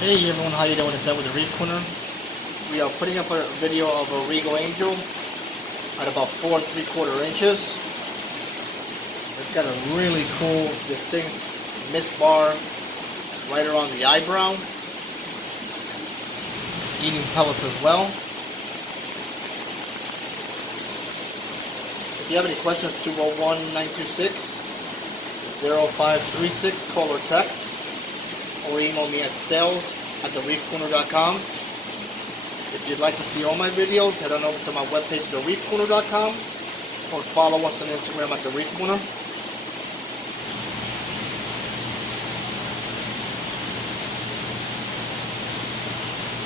Hey everyone, how you doing? It's Ed with the Reef Corner. We are putting up a video of a Regal Angel at about 4 3/4 inches. It's got a really cool, distinct misbar right around the eyebrow. Eating pellets as well. If you have any questions, 201-926-0536, call or text, or email me at sales@thereefcorner.com. If you'd like to see all my videos, head on over to my webpage, thereefcorner.com, or follow us on Instagram at The Reef Corner.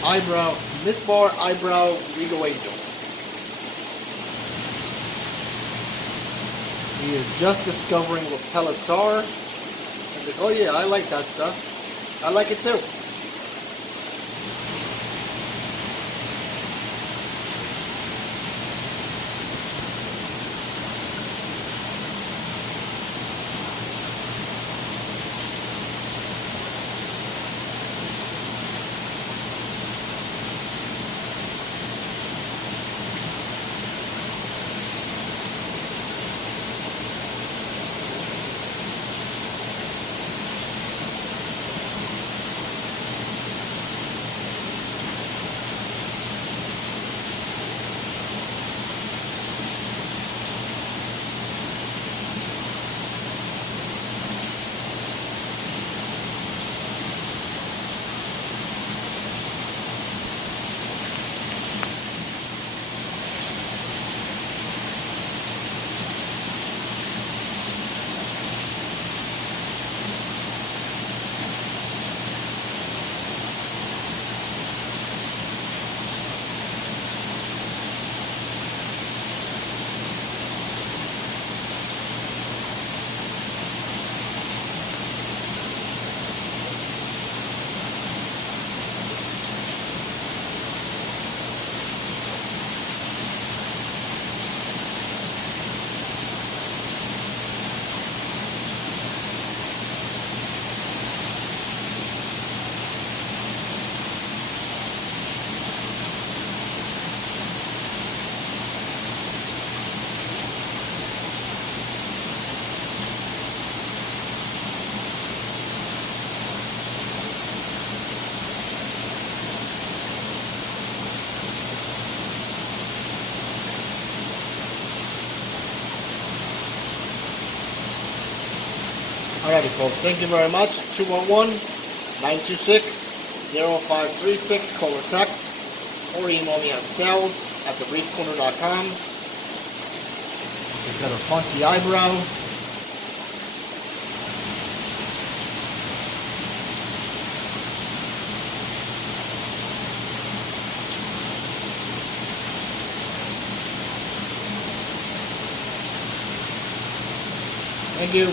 Eyebrow, Misbar eyebrow Regal Angel. He is just discovering what pellets are. He's like, oh yeah, I like that stuff. I like it too. Alrighty folks, thank you very much. 201-926-0536, call or text, or email me at sales@thereefcorner.com. He's got a funky eyebrow. Thank you.